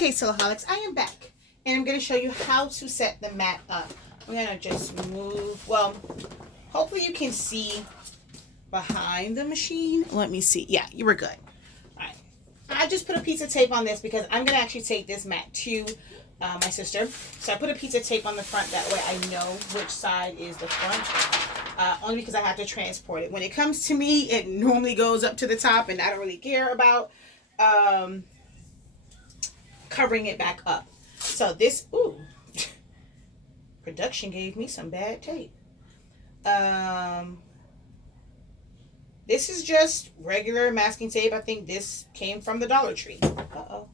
Okay, Silaholics, I am back, and I'm going to show you how to set the mat up. I'm going to just move, well, hopefully you can see behind the machine. Let me see. Yeah, you were good. All right. I just put a piece of tape on this because I'm going to actually take this mat to my sister. So I put a piece of tape on the front. That way I know which side is the front. Only because I have to transport it. When it comes to me, it normally goes up to the top, and I don't really care about covering it back up. So this, ooh, production gave me some bad tape. This is just regular masking tape. I think this came from the Dollar Tree. Uh-oh.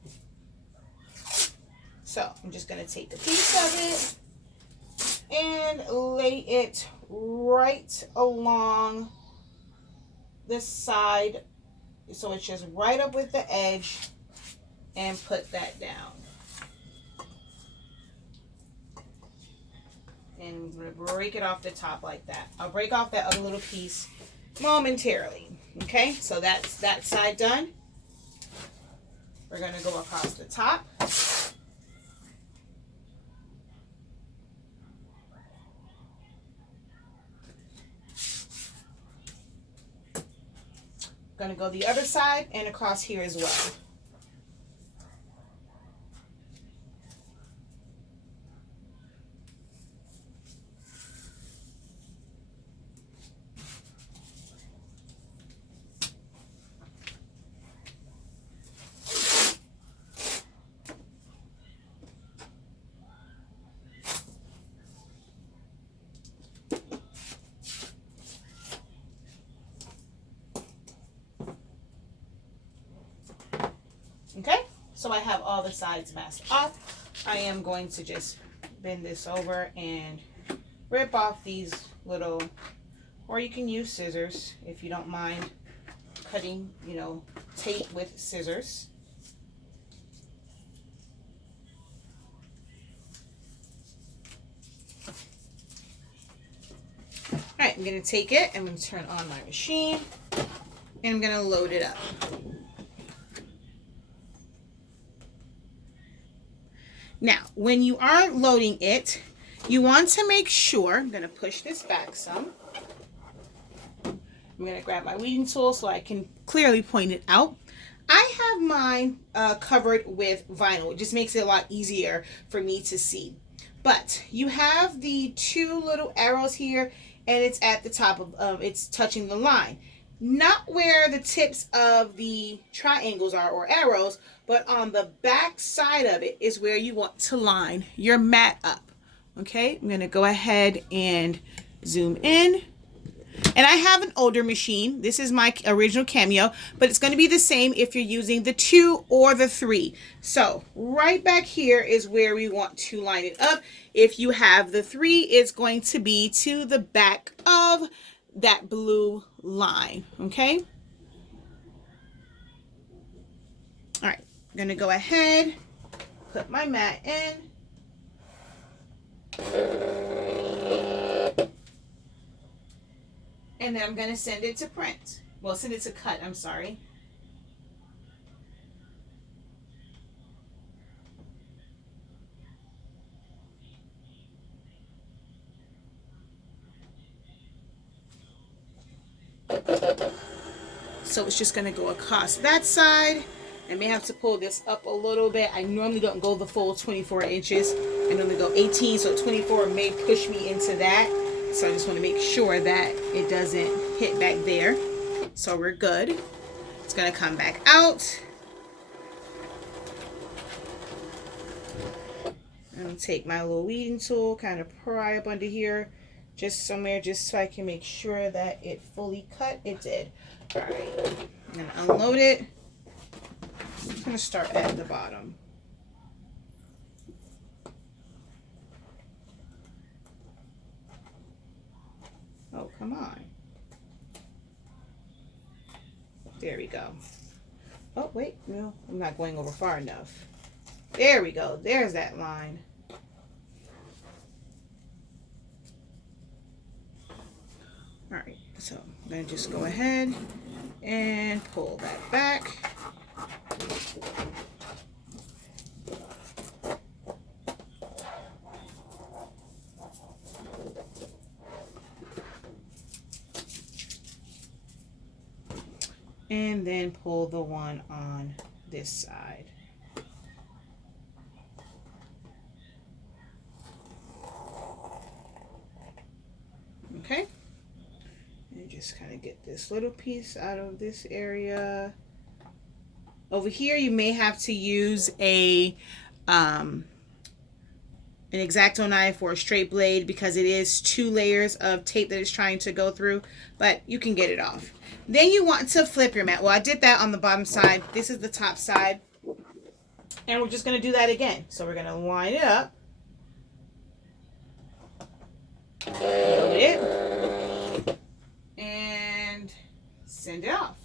So I'm just going to take a piece of it and lay it right along the side. So it's just right up with the edge, and put that down. And I'm going to break it off the top like that. I'll break off that other little piece momentarily. Okay, so that's that side done. We're going to go across the top. Going to go the other side and across here as well. Okay, so I have all the sides masked off. I am going to just bend this over and rip off these little, or you can use scissors if you don't mind cutting, tape with scissors. All right, I'm going to take it, I'm going to turn on my machine, and I'm going to load it up. Now, when you are loading it, you want to make sure, I'm going to push this back some. I'm going to grab my weeding tool so I can clearly point it out. I have mine covered with vinyl. It just makes it a lot easier for me to see. But you have the two little arrows here, and it's at the top of it's touching the line. Not where the tips of the triangles are or arrows, but on the back side of it is where you want to line your mat up. Okay, I'm going to go ahead and zoom in. And I have an older machine. This is my original Cameo, but it's going to be the same if you're using the 2 or the 3. So right back here is where we want to line it up. If you have the 3, it's going to be to the back of that blue line. Okay. All right. I'm going to go ahead, put my mat in. And then I'm going to send it to print. Well, send it to cut, I'm sorry. So it's just going to go across that side. I may have to pull this up a little bit. I normally don't go the full 24 inches. I normally go 18, so 24 may push me into that. So I just want to make sure that it doesn't hit back there. So we're good. It's going to come back out. I'm going to take my little weeding tool, kind of pry up under here, just somewhere, just so I can make sure that it fully cut. It did. All right. I'm going to unload it. I'm going to start at the bottom. Oh, come on. There we go. Oh, wait. No, I'm not going over far enough. There we go. There's that line. All right. So I'm going to just go ahead and pull that back. and then pull the one on this side. Okay, and just kind of get this little piece out of this area. Over here, you may have to use an X-Acto knife or a straight blade because it is 2 layers of tape that it's trying to go through, but you can get it off. Then you want to flip your mat. Well, I did that on the bottom side. This is the top side. And we're just going to do that again. So we're going to line it up. Load it. And send it off.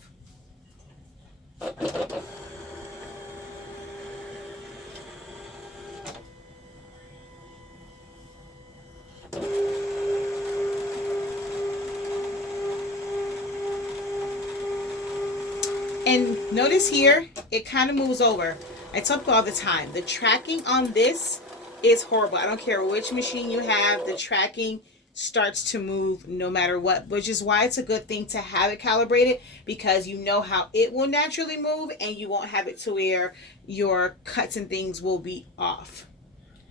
And notice here, it kind of moves over. I tell people all the time, the tracking on this is horrible. I don't care which machine you have, the tracking starts to move no matter what, which is why it's a good thing to have it calibrated, because you know how it will naturally move and you won't have it to where your cuts and things will be off.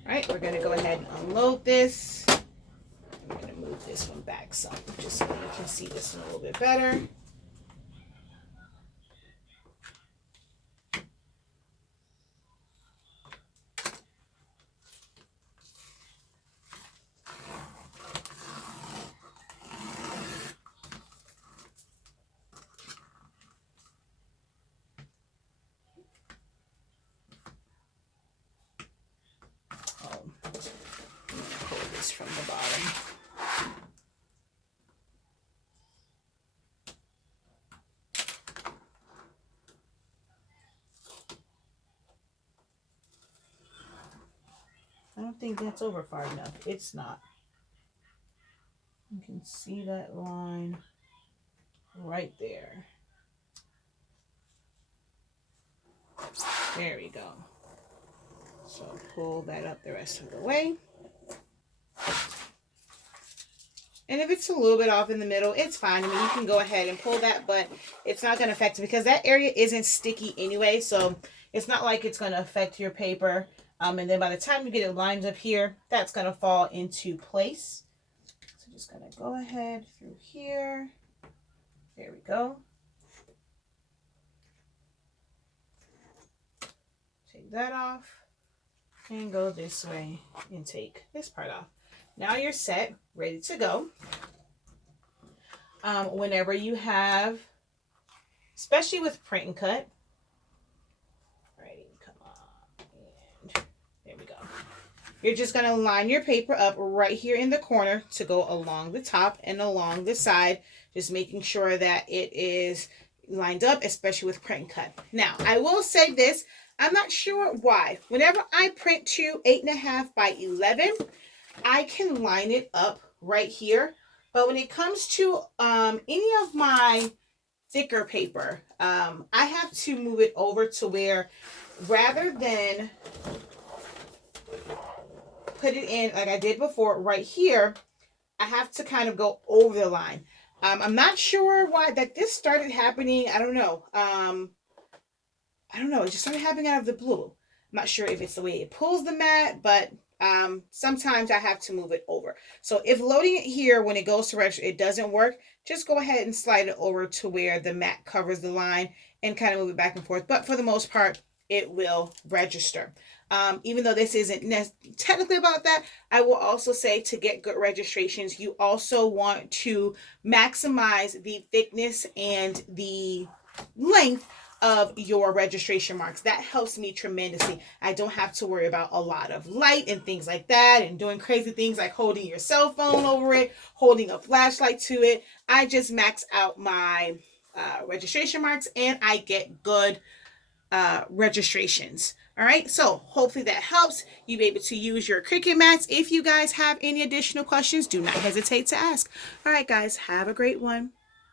All right, we're going to go ahead and unload this. I'm going to move this one back some, just so you can see this one a little bit better. From the bottom. I don't think that's over far enough. It's not. You can see that line right there. There we go. So pull that up the rest of the way. And if it's a little bit off in the middle, it's fine. I mean, you can go ahead and pull that, but it's not going to affect it because that area isn't sticky anyway. So it's not like it's going to affect your paper. And then by the time you get it lined up here, that's going to fall into place. So just going to go ahead through here. There we go. Take that off and go this way and take this part off. Now you're set, ready to go. Whenever you have, especially with print and cut, ready, come on, and there we go. You're just going to line your paper up right here in the corner to go along the top and along the side, just making sure that it is lined up, especially with print and cut. Now, I will say this, I'm not sure why. Whenever I print to 8.5 by 11, I can line it up right here, but when it comes to any of my thicker paper, I have to move it over to where, rather than put it in like I did before right here, I have to kind of go over the line. I'm not sure why that this started happening. I don't know. It just started happening out of the blue. I'm not sure if it's the way it pulls the mat, but sometimes I have to move it over. So if loading it here when it goes to register, it doesn't work, just go ahead and slide it over to where the mat covers the line and kind of move it back and forth. But for the most part, it will register. Even though this isn't technically about that, I will also say to get good registrations, you also want to maximize the thickness and the length of your registration marks. That helps me tremendously. I don't have to worry about a lot of light and things like that and doing crazy things like holding your cell phone over it, holding a flashlight to it. I just max out my registration marks and I get good registrations. All right, so hopefully that helps you be able to use your Cricut mats. If you guys have any additional questions, do not hesitate to ask. All right, guys, have a great one.